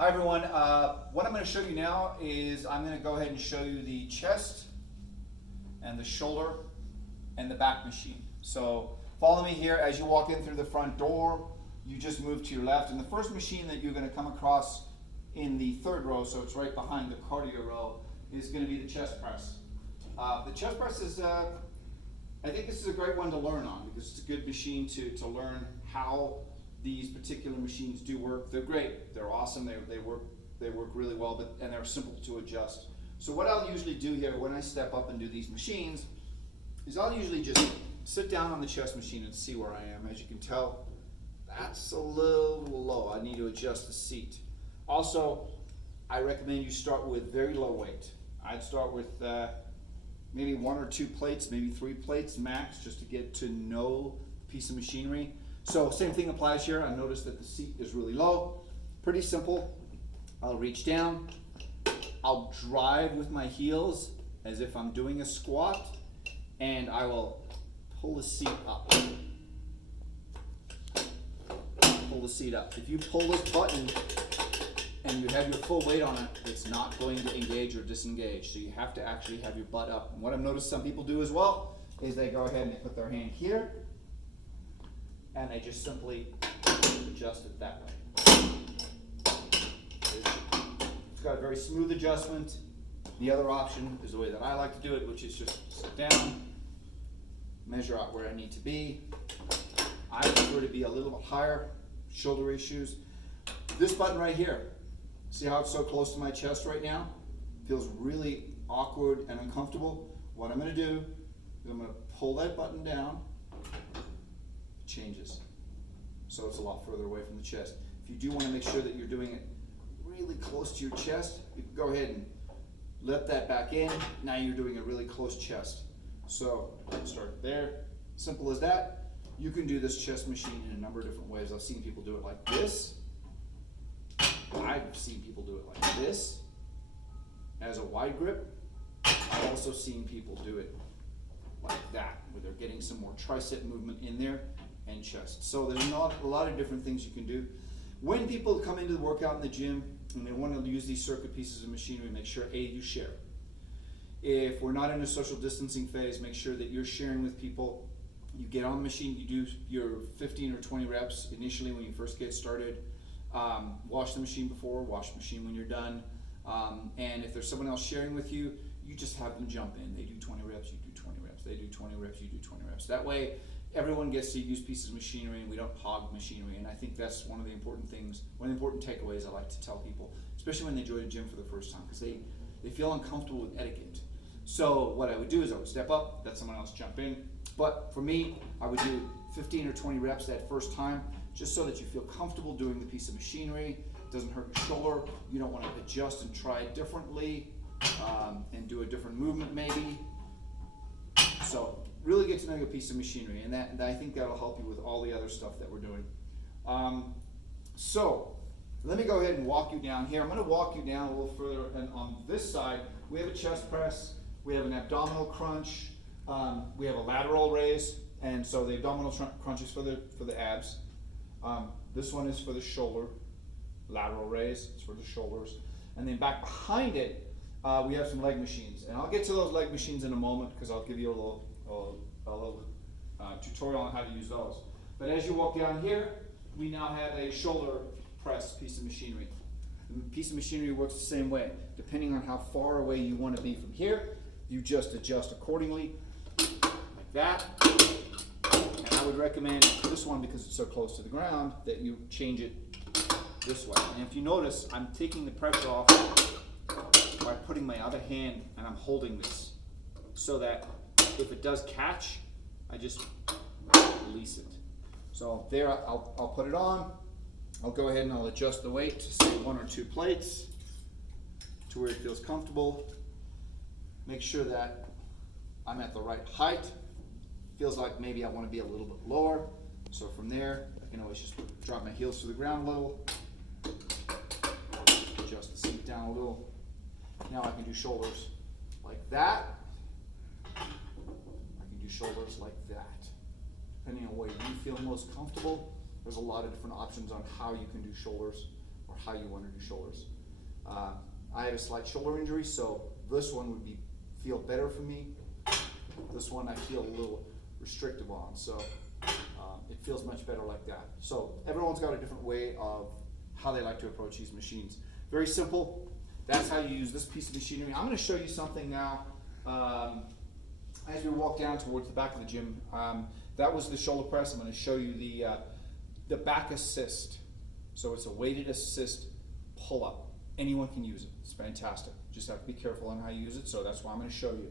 Hi everyone, what I'm going to show you now is I'm going to go ahead and show you the chest and the shoulder and the back machine. So follow me here. As you walk in through the front door, you just move to your left, and the first machine that you're going to come across in the third row, so it's right behind the cardio row, is going to be the chest press. The chest press is, I think this is a great one to learn on because it's a good machine to learn how these particular machines do work. They're great, they're awesome, they work really well, and they're simple to adjust. So what I'll usually do here when I step up and do these machines is I'll usually just sit down on the chest machine and see where I am. As you can tell, that's a little low. I need to adjust the seat. Also, I recommend you start with very low weight. I'd start with maybe 1 or 2 plates, maybe 3 plates max, just to get to know the piece of machinery. So same thing applies here. I notice that the seat is really low. Pretty simple. I'll reach down. I'll drive with my heels as if I'm doing a squat, and I will pull the seat up. Pull the seat up. If you pull this button and you have your full weight on it, it's not going to engage or disengage. So you have to actually have your butt up. And what I've noticed some people do as well is they go ahead and they put their hand here and they just simply adjust it that way. It's got a very smooth adjustment. The other option is the way that I like to do it, which is just sit down, measure out where I need to be. I prefer to be a little bit higher, shoulder issues. This button right here, see how it's so close to my chest right now? Feels really awkward and uncomfortable. What I'm going to do is I'm going to pull that button down. It changes. So it's a lot further away from the chest. If you do want to make sure that you're doing it really close to your chest, you can go ahead and let that back in. Now you're doing a really close chest. So start there. Simple as that. You can do this chest machine in a number of different ways. I've seen people do it like this. I've seen people do it like this as a wide grip. I've also seen people do it like that, where they're getting some more tricep movement in there and chest. So there's not a lot of different things you can do. When people come into the workout in the gym and they want to use these circuit pieces of machinery, make sure you share. If we're not in a social distancing phase, make sure that you're sharing with people. You get on the machine, you do your 15 or 20 reps initially when you first get started. Wash the machine before, wash the machine when you're done. And if there's someone else sharing with you, you just have them jump in. They do 20 reps, you do 20 reps. They do 20 reps, you do 20 reps. That way, everyone gets to use pieces of machinery and we don't hog machinery. And I think that's one of the important things, one of the important takeaways I like to tell people, especially when they join a gym for the first time, because they feel uncomfortable with etiquette. So what I would do is I would step up, let someone else jump in. But for me, I would do 15 or 20 reps that first time, just so that you feel comfortable doing the piece of machinery. It doesn't hurt your shoulder. You don't want to adjust and try it differently and do a different movement maybe. So really get to know your piece of machinery, and I think that'll help you with all the other stuff that we're doing. So let me go ahead and walk you down here. I'm going to walk you down a little further, and on this side we have a chest press, we have an abdominal crunch, we have a lateral raise, and so the abdominal crunch is for the abs. This one is for the shoulder, lateral raise, it's for the shoulders. And then back behind it, we have some leg machines. And I'll get to those leg machines in a moment because I'll give you a little tutorial on how to use those. But as you walk down here, we now have a shoulder press piece of machinery. The piece of machinery works the same way. Depending on how far away you want to be from here, you just adjust accordingly, like that. And I would recommend this one, because it's so close to the ground, that you change it this way. And if you notice, I'm taking the pressure off by putting my other hand and I'm holding this, so that if it does catch, I just release it. So there, I'll put it on. I'll go ahead and I'll adjust the weight to say 1 or 2 plates to where it feels comfortable. Make sure that I'm at the right height. Feels like maybe I want to be a little bit lower. So from there, I can always just drop my heels to the ground a little. Adjust the seat down a little. Now I can do shoulders like that. I can do shoulders like that. Depending on where you feel most comfortable, there's a lot of different options on how you can do shoulders or how you want to do shoulders. I have a slight shoulder injury, so this one would feel better for me. This one I feel a little restrictive on, so it feels much better like that. So everyone's got a different way of how they like to approach these machines. Very simple. That's how you use this piece of machinery. I'm going to show you something now. As we walk down towards the back of the gym, that was the shoulder press. I'm going to show you the back assist. So it's a weighted assist pull-up. Anyone can use it. It's fantastic. Just have to be careful on how you use it, so that's why I'm going to show you.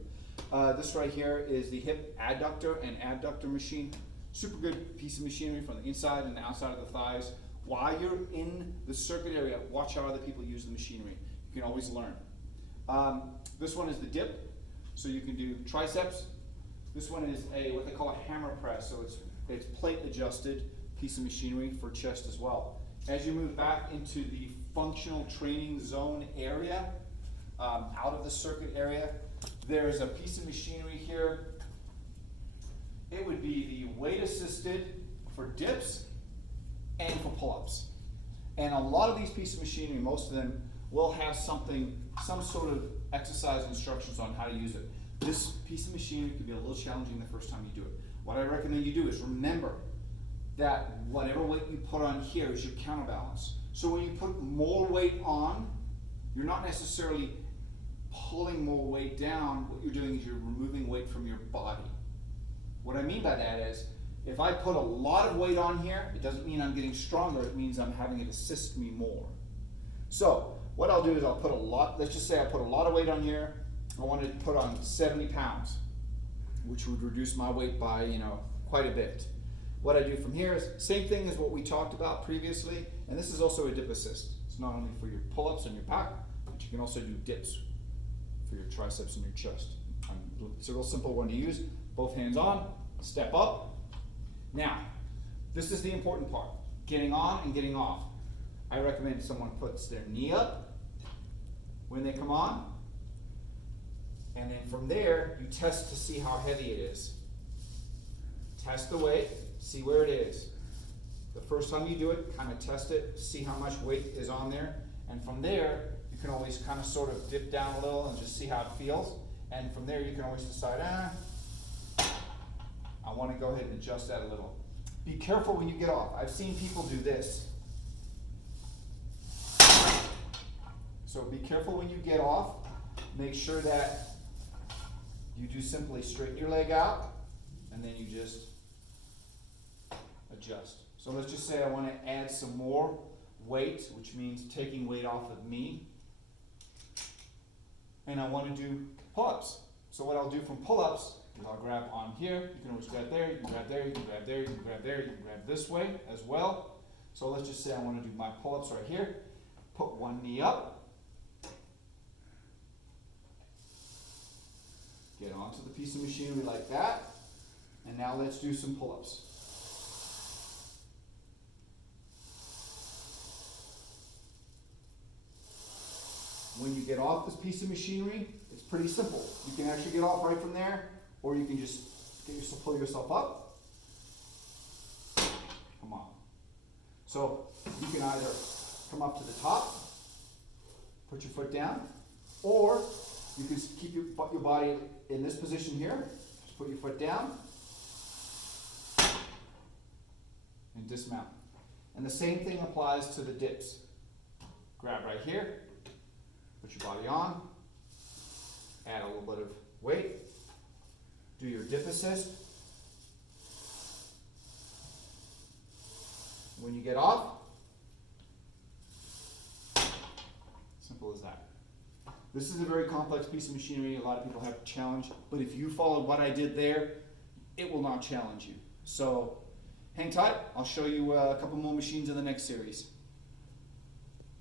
This right here is the hip adductor and abductor machine. Super good piece of machinery from the inside and the outside of the thighs. While you're in the circuit area, watch how other people use the machinery. You can always learn. This one is the dip, so you can do triceps. This one is what they call a hammer press, so it's plate adjusted piece of machinery for chest as well. As you move back into the functional training zone area, out of the circuit area, there's a piece of machinery here. It would be the weight assisted for dips and for pull-ups. And a lot of these pieces of machinery, most of them will have some sort of exercise instructions on how to use it. This piece of machinery can be a little challenging the first time you do it. What I recommend you do is remember that whatever weight you put on here is your counterbalance. So when you put more weight on, you're not necessarily pulling more weight down. What you're doing is you're removing weight from your body. What I mean by that is, if I put a lot of weight on here, it doesn't mean I'm getting stronger, it means I'm having it assist me more. So what I'll do is I'll put a lot, let's just say I put a lot of weight on here. I wanted to put on 70 pounds, which would reduce my weight by, quite a bit. What I do from here is same thing as what we talked about previously, and this is also a dip assist. It's not only for your pull-ups and your back, but you can also do dips for your triceps and your chest. It's a real simple one to use. Both hands on, step up. Now, this is the important part, getting on and getting off. I recommend someone puts their knee up when they come on, and then from there, you test to see how heavy it is. Test the weight, see where it is. The first time you do it, kind of test it, see how much weight is on there, and from there, you can always kind of sort of dip down a little and just see how it feels, and from there you can always decide, I want to go ahead and adjust that a little. Be careful when you get off. I've seen people do this. So be careful when you get off. Make sure that you do simply straighten your leg out, and then you just adjust. So let's just say I want to add some more weight, which means taking weight off of me. And I want to do pull-ups. So what I'll do from pull-ups, I'll grab on here, you can always grab there, you can grab there, you can grab there, you can grab there, you can grab this way as well. So let's just say I want to do my pull-ups right here. Put one knee up. Get onto the piece of machinery like that. And now let's do some pull-ups. When you get off this piece of machinery, it's pretty simple. You can actually get off right from there, or you can just pull yourself up. Come on. So you can either come up to the top, put your foot down, or you can keep your body in this position here. Just put your foot down and dismount. And the same thing applies to the dips. Grab right here, put your body on, add a little bit of weight, do your dip assist. When you get off, simple as that. This is a very complex piece of machinery. A lot of people have a challenge, but if you follow what I did there, it will not challenge you. So hang tight. I'll show you a couple more machines in the next series.